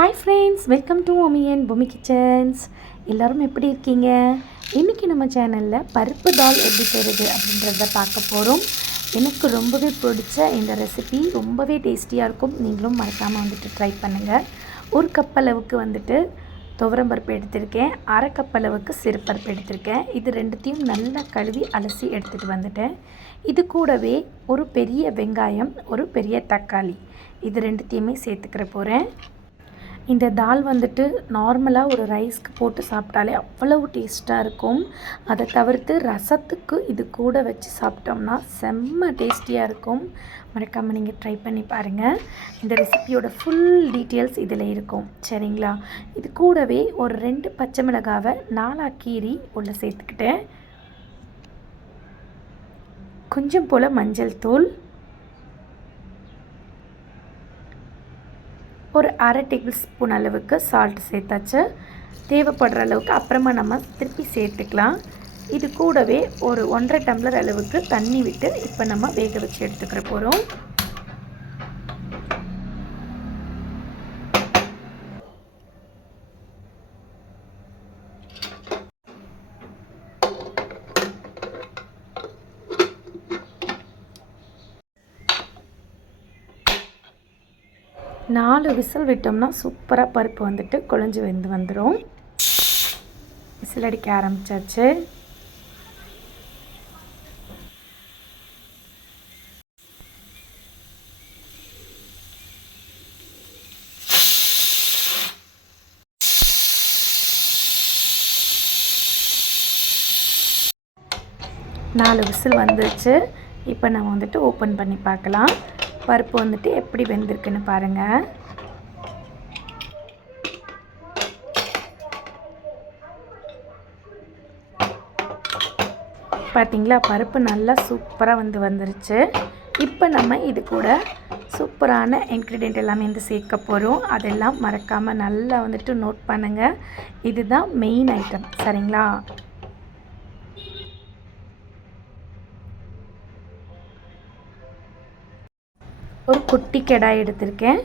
Hi friends welcome to ஒமியன் பொமி kitchens எல்லோரும் எப்படி இருக்கீங்க? இன்றைக்கி நம்ம சேனலில் பருப்பு தால் எப்படி செய்கிறது அப்படின்றத பார்க்க போகிறோம் எனக்கு ரொம்பவே பிடிச்ச இந்த ரெசிபி ரொம்பவே டேஸ்டியாக இருக்கும். நீங்களும் மறக்காமல் வந்துட்டு ட்ரை பண்ணுங்கள் ஒரு கப் அளவுக்கு வந்துட்டு துவரம்பருப்பு எடுத்திருக்கேன். அரை கப் அளவுக்கு சிறுபருப்பு எடுத்திருக்கேன். இது ரெண்டுத்தையும் நல்லா கழுவி அலசி எடுத்துகிட்டு வந்துட்டேன். இது கூடவே ஒரு பெரிய வெங்காயம் ஒரு பெரிய தக்காளி. இது ரெண்டுத்தையுமே சேர்த்துக்கிற போகிறேன் இந்த தால் வந்துட்டு நார்மலாக ஒரு ரைஸ்க்கு போட்டு சாப்பிட்டாலே அவ்வளவு டேஸ்ட்டாக இருக்கும். அதை தவிர்த்து ரசத்துக்கு இது கூட வச்சு சாப்பிட்டோம்னா செம்ம டேஸ்டியாக இருக்கும். மறக்காமல் நீங்கள் ட்ரை பண்ணி பாருங்கள் இந்த ரெசிபியோட ஃபுல் டீட்டெயில்ஸ் இதில் இருக்கும். சரிங்களா? இது கூடவே ஒரு ரெண்டு பச்சை மிளகாவை நாலாக கீரி உள்ள சேர்த்துக்கிட்டேன். கொஞ்சம் போல் மஞ்சள் தூள் ஒரு அரை டேபிள் ஸ்பூன் அளவுக்கு சால்ட் சேர்த்தாச்சு. தேவைப்படுற அளவுக்கு அப்புறமா நம்ம திருப்பி சேர்த்துக்கலாம். இது கூடவே ஒரு ஒன்றரை டம்ளர் அளவுக்கு தண்ணி விட்டு இப்போ நம்ம வேக வச்சு எடுத்துக்கிற போகிறோம் நாலு விசில் விட்டோம்னா சூப்பராக பருப்பு வந்துட்டு குழஞ்சி வெந்து வந்துடும் விசில் அடிக்க ஆரம்பித்தாச்சு நாலு விசில் வந்துருச்சு. இப்போ நம்ம வந்துட்டு ஓப்பன் பண்ணி பார்க்கலாம். பருப்பு வந்துட்டு எப்படி வெந்திருக்குன்னு பாருங்கள் பார்த்தீங்களா பருப்பு நல்லா சூப்பராக வந்து வந்துருச்சு. இப்போ நம்ம இது கூட சூப்பரான இன்க்ரீடியண்ட் எல்லாமே வந்து சேர்க்க போகிறோம் அதெல்லாம் மறக்காமல் நல்லா வந்துட்டு நோட் பண்ணுங்கள் இதுதான் மெயின் ஐட்டம் சரிங்களா? ஒரு குட்டி கெடாய் எடுத்திருக்கேன்.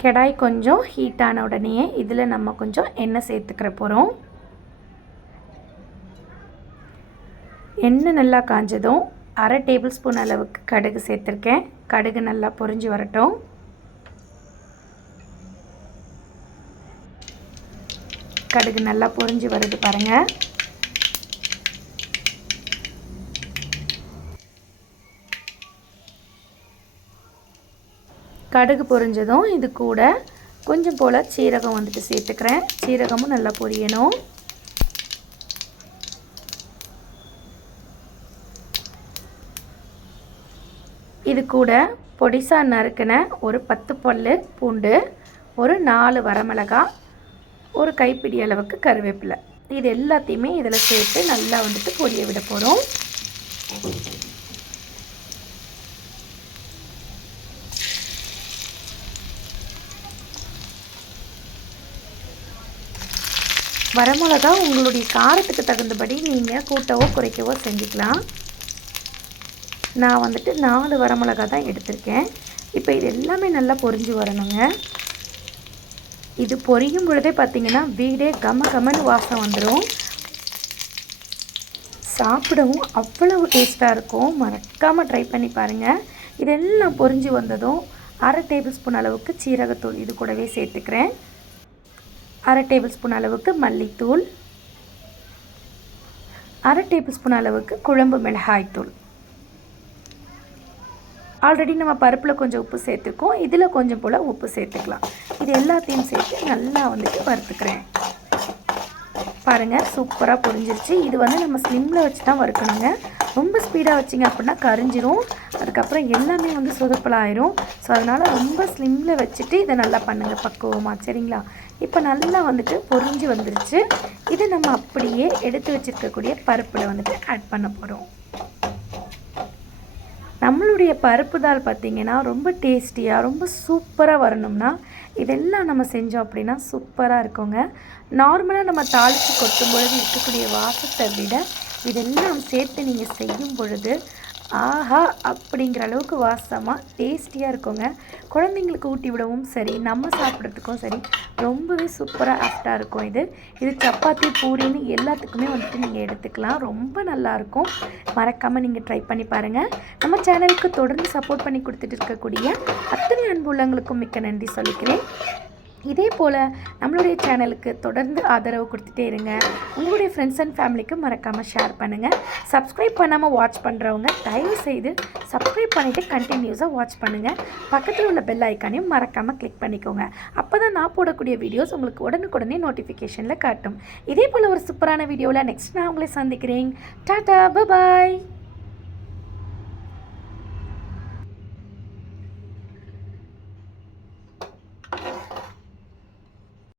கெடாய் கொஞ்சம் ஹீட்டான உடனே இதில் நம்ம கொஞ்சம் எண்ணெய் சேர்த்துக்கிற போகிறோம் எண்ணெய் நல்லா காஞ்சதும் அரை டேபிள் ஸ்பூன் அளவுக்கு கடுகு சேர்த்துருக்கேன். கடுகு நல்லா பொறிஞ்சு வரட்டும். கடுகு நல்லா பொறிஞ்சு வருது பாருங்கள் கடுகு பொரிஞ்சதும் இது கூட கொஞ்சம் போல் சீரகம் வந்துட்டு சேர்த்துக்கிறேன். சீரகமும் நல்லா பொரியணும். இது கூட பொடிசா நறுக்கின ஒரு பத்து பல் பூண்டு ஒரு நாலு வரமிளகா ஒரு கைப்பிடி அளவுக்கு கருவேப்பிலை. இது எல்லாத்தையுமே இதில் சேர்த்து நல்லா வந்துட்டு பொரிய விட போகிறோம் வரமிளகா உங்களுடைய காரத்துக்கு தகுந்தபடி நீங்கள் கூட்டவோ குறைக்கவோ செஞ்சுக்கலாம். நான் வந்துட்டு நாலு வரமிளகா தான் எடுத்திருக்கேன். இப்போ இது எல்லாமே நல்லா பொரிஞ்சு வரணுங்க. இது பொரியும் பொழுதே பார்த்திங்கன்னா வீடே கம கமன்னு வாசம் வந்துடும் சாப்பிடவும் அவ்வளவு டேஸ்ட்டாக இருக்கும். மறக்காமல் ட்ரை பண்ணி பாருங்கள் இதெல்லாம் பொரிஞ்சு வந்ததும் அரை டேபிள் ஸ்பூன் அளவுக்கு சீரகத்தூள் இது கூடவே சேர்த்துக்கிறேன். அரை டேபிள் ஸ்பூன் அளவுக்கு மல்லித்தூள் அரை டேபிள் ஸ்பூன் அளவுக்கு குழம்பு மிளகாய்த்தூள் ஆல்ரெடி நம்ம பருப்பில் கொஞ்சம் உப்பு சேர்த்துருக்கோம். இதில் கொஞ்சம் போல் உப்பு சேர்த்துக்கலாம். இது எல்லாத்தையும் சேர்த்து நல்லா வந்துட்டு வறுத்துக்கிறேன். பாருங்கள் சூப்பராக பொரிஞ்சிருச்சு. இது வந்து நம்ம ஸ்லிம்மில் வச்சு தான் வறுக்கணுங்க. ரொம்ப ஸ்பீடாக வச்சிங்க அப்படின்னா கரிஞ்சிரும். அதுக்கப்புறம் எல்லாமே வந்து சொதப்பலாயிரும் ஸோ அதனால் ரொம்ப ஸ்லிம்மில் வச்சுட்டு இதை நல்லா பண்ணுங்கள் பக்குவமாக சரிங்களா? இப்போ நல்லா வந்துட்டு பொரிஞ்சு வந்துருச்சு. இதை நம்ம அப்படியே எடுத்து வச்சுருக்கக்கூடிய பருப்பில் வந்துட்டு ஆட் பண்ண போகிறோம் நம்மளுடைய பருப்பு தால் பார்த்திங்கன்னா ரொம்ப டேஸ்டியாக ரொம்ப சூப்பராக வரணும்னா இதெல்லாம் நம்ம செஞ்சோம் அப்படின்னா சூப்பராக இருக்குங்க. நார்மலாக நம்ம தாளித்து கொட்டும் பொழுது இருக்கக்கூடிய வாசத்தை விட இதெல்லாம் சேர்த்து நீங்கள் செய்யும் பொழுது ஆஹா அப்படிங்கிற அளவுக்கு வாசமாக டேஸ்டியாக இருக்குங்க. குழந்தைங்களுக்கு ஊட்டி விடவும் சரி நம்ம சாப்பிட்றதுக்கும் சரி ரொம்பவே சூப்பராக ஆப்டாக இருக்கும் இது. இது சப்பாத்தி பூரின்னு எல்லாத்துக்குமே வந்துட்டு நீங்கள் எடுத்துக்கலாம். ரொம்ப நல்லாயிருக்கும். மறக்காமல் நீங்கள் ட்ரை பண்ணி பாருங்கள் நம்ம சேனலுக்கு தொடர்ந்து சப்போர்ட் பண்ணி கொடுத்துட்டு இருக்கக்கூடிய அத்தனை அன்பு உள்ளவங்களுக்கும் மிக்க நன்றி சொல்லிக்கிறேன். இதே போல் நம்மளுடைய சேனலுக்கு தொடர்ந்து ஆதரவு கொடுத்துட்டே இருங்க. உங்களுடைய ஃப்ரெண்ட்ஸ் அண்ட் ஃபேமிலிக்கு மறக்காமல் ஷேர் பண்ணுங்கள் சப்ஸ்கிரைப் பண்ணாமல் வாட்ச் பண்ணுறவங்க தயவு செய்து சப்ஸ்கிரைப் பண்ணிவிட்டு கண்டினியூஸாக வாட்ச் பண்ணுங்கள் பக்கத்தில் உள்ள பெல் ஐக்கானையும் மறக்காமல் கிளிக் பண்ணிக்கோங்க. அப்போ தான் நான் போடக்கூடிய வீடியோஸ் உங்களுக்கு உடனுக்குடனே நோட்டிஃபிகேஷனில் காட்டும். இதே போல் ஒரு சூப்பரான வீடியோவில் நெக்ஸ்ட் நான் உங்களை சந்திக்கிறேன். டாடா பாய்